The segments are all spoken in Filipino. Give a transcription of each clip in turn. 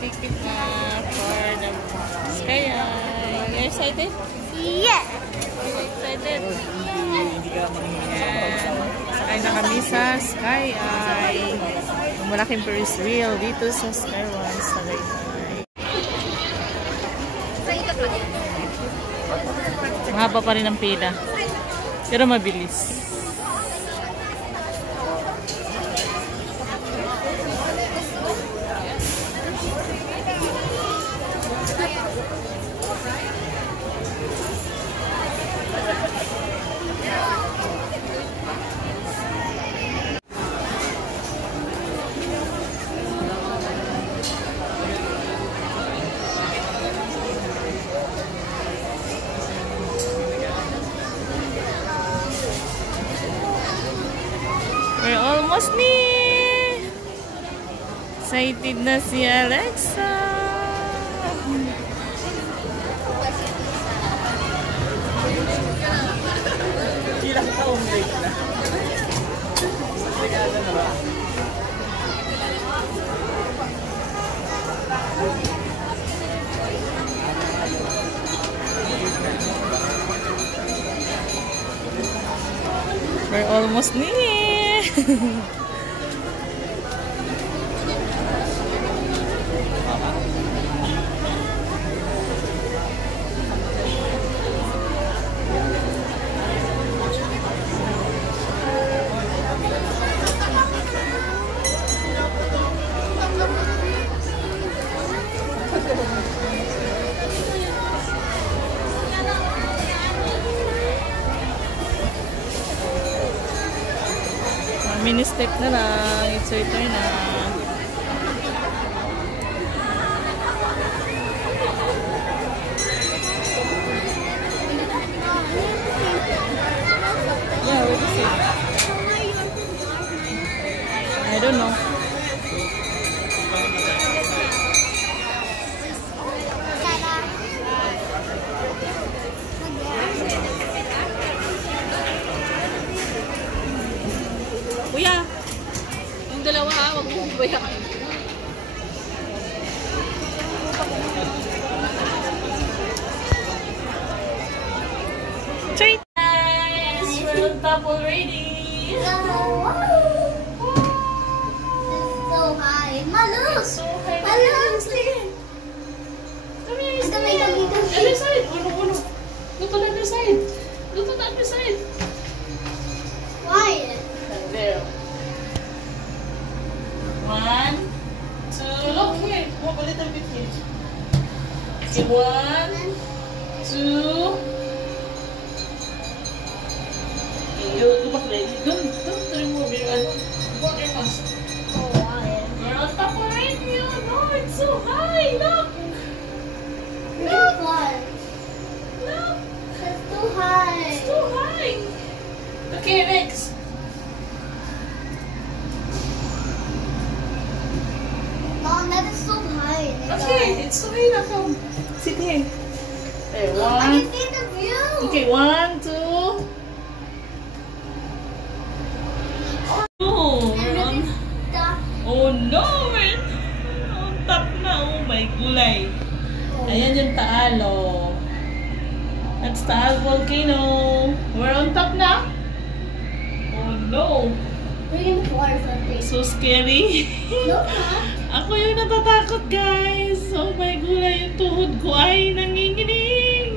Ticket na for the Sky Eye. Are you excited? Yeah! Are you excited? Ayan. Sakay na kami sa Sky Eye. Yung malaking Ferris wheel dito sa Sky One Tagaytay. Mahaba pa rin ang pila. Pero mabilis. We're almost near! Excited na si Alexa! Ilang taong late na? Regalo na ba? We're almost near! Mini step na lang. It's your turn na. Yeah, where is it? I don't know. Kuya, yung dalawa ha, wag mo bubaya. Treat! Guys, we're on top already. So high. Malus! So high. Malus! Come here, Come. other side. Uno. Go to the other side. Go to the other side. Why? There. 1, 2. Look here. Move a little bit here. Okay, 1, 2. You back there. Don't remove your walk your mask. Oh, why? You're on top already. No, it's so high. Look. Look! What? Look. It's too high. It's too high. Okay, next. Mom, that is so high. Okay, it's so high na. Come. Sit here. There, I 1. can see the view. Okay, 1, 2. Oh, we're on. Oh no, we're on top na. Oh my gulay. Ayan yung Taal, oh. That's Taal Volcano. We're on top na. Oh no. We're in the water something. So scary. No, not. Ako yung natatakot, guys. Oh my gulay, yung tuhod ko ay nanginginig.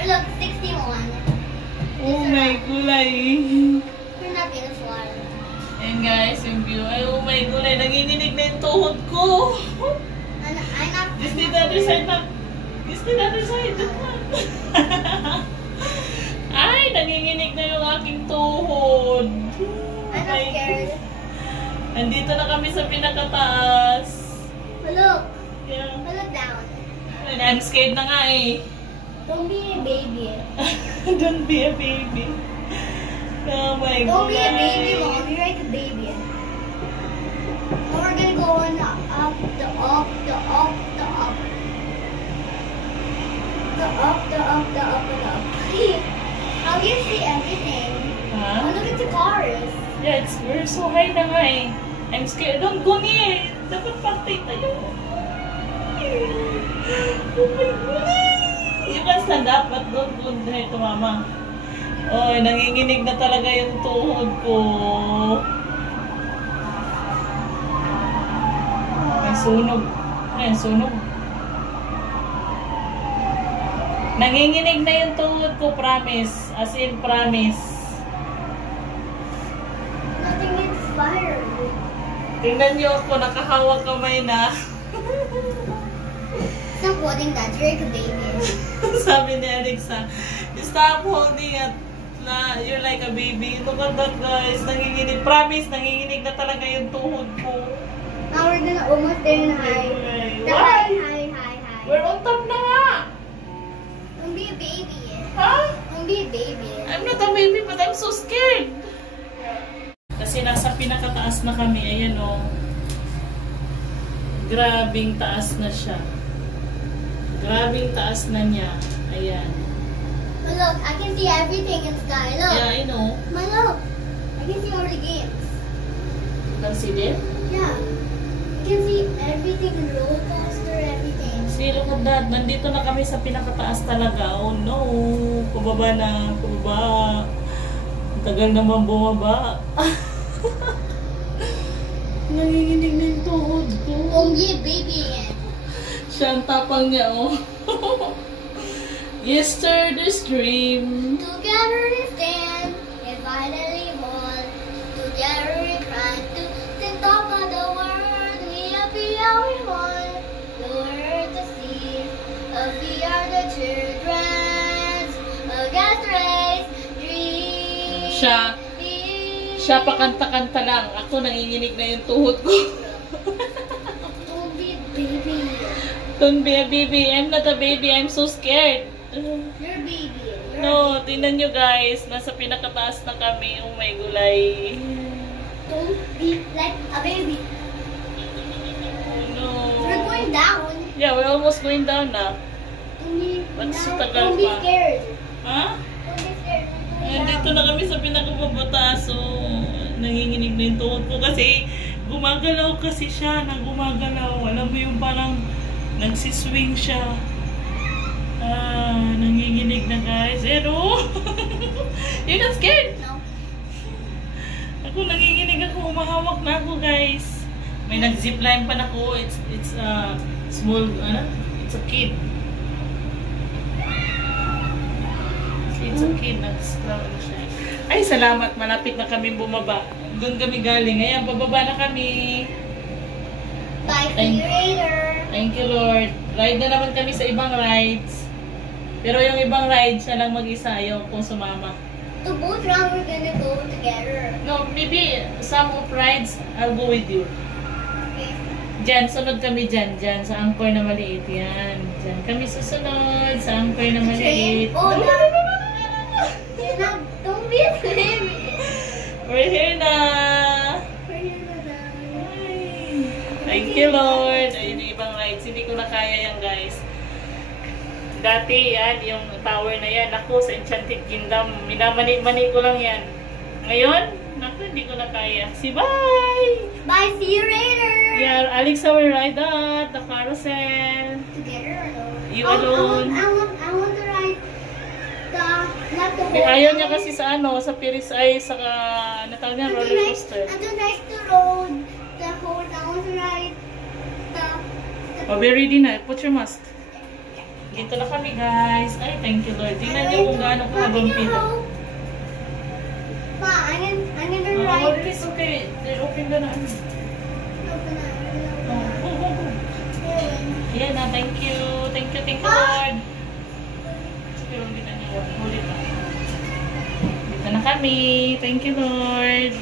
Look, 61. Oh my gulay. We're not in the water. Ayan guys, yung view. Ay, oh my gulay, nanginginig na yung tuhod ko. I'm This the other side na. This the other side. Ay, nanginginig na yung aking tuhod. I'm not scared. Nandito na kami sa pinakataas. Look. Yeah. Look down. And I'm scared na nga eh. Don't be a baby. Don't be a baby. Oh my God. Don't be a baby, Mom. You're like a baby. Now we're gonna go on the up, the up, the up, the up. The up, the up, the up, and up. How do you see everything? Huh? Oh, look at the cars. Yeah, we're so high na nga eh. I'm scared. Don't go near. Dapat pantay tayo. Oh my God. You can stand up but don't go there to Mama. Oh, nanginginig na talaga yung tuhod ko. May sunog. Ay, sunog. Nanginginig na yung tuhod ko, promise. As in, promise. Nothing is fire. Tingnan niyo ako, nakahawak kamay na. Stop holding that. You're like a baby. Sabi ni Alexa, stop holding it. You're like a baby. Look at that, guys. Nanginginig. Promise, nanginginig na talaga yung tuhod ko. Now we're gonna almost there in high. The high. We're on top na nga. Don't be a baby. Huh? Don't be a baby. I'm not a baby, but I'm so scared. Kasi nasa pinakataas na kami. Ayan o. Grabing taas na siya. Grabing taas na niya. Ayan. But look, I can see everything in sky. Look. Yeah, I know. Ma, look. I can see all the games. You can see them? Yeah. I can see everything, the roller coaster, everything. See, look at that. Nandito na kami sa pinakataas talaga. Oh no. Pababa na. Pababa. Ang tagal naman bumaba. Nanginginig na yung tuhod ko. Don't be a baby again. Siya ang tapang niya, oh. Yesterday's dream. Together we stand and finally won. Together we try to the top of the world. We happy how we won. The world to see. We are the children against race dream. Siya pakanta-kanta lang. Ako nanginginig na yung tuhod ko. Don't be a baby. Don't be a baby. I'm not a baby. I'm so scared. You're a baby. No, tingnan nyo guys. Nasa pinakataas na kami. Oh my gulay. Don't be like a baby. Oh no. We're going down. Yeah, we're almost going down na. Ba't sa tagal Don't be pa? scared. Ha? Don't be scared. Dito na kami sa pinakababata. So, nanginginig na yung tuhod ko kasi gumagalaw kasi siya. Gumagalaw. Alam mo yung parang nagsiswing siya. Nanginginig na guys. Pero, you're not scared? No. Ako nanginginig ako. Umahawak na ako guys. May nag-zipline pa na ako. It's a small, it's a kid. It's a kid. Nag-scroll siya. Ay, salamat. Malapit na kami bumaba. Doon kami galing. Ayan, bababa na kami. Bye, see you later. Thank you, Lord. Ride na naman kami sa ibang rides. Pero yung ibang rides, siya lang mag-isa. Ayaw kong sumama. To both round, we're gonna go together. No, maybe some of rides, I'll go with you. Okay. Diyan, sunod kami dyan. Diyan, sa angkor na maliit. Yan. Diyan kami susunod sa angkor na maliit. Oh, no. Don't be a baby. We're here na. We're here na. Thank you, Lord. Ayun yung ibang rides. Hindi ko na kaya yan, guys. Dati, yan, yung tower na yan. Ako, sa Enchanted Kingdom, minamani-mani ko lang yan. Ngayon, naku, hindi ko na kaya. Bye! Bye, see you later. Yeah, Alexa will ride that, the carousel. Together or alone? You alone. I want to ride not the whole. Ayaw niya kasi sa sa Piris ay sa, ano tawag niya, roller coaster. I don't like the road. The whole, I want to ride the Oh, we're ready na. Put your mask. Dito na kami, guys. Ay, thank you, Lord. Tingnan niyo kung gaano ko kabampila. Ma, I'm gonna Oh, ride. it's okay. They're open na na. Open up. Oh, go, go, go. Ayan na, thank you. Thank you, Lord. Pero hindi na niya. Ulit na. Dito na kami. Thank you, Lord.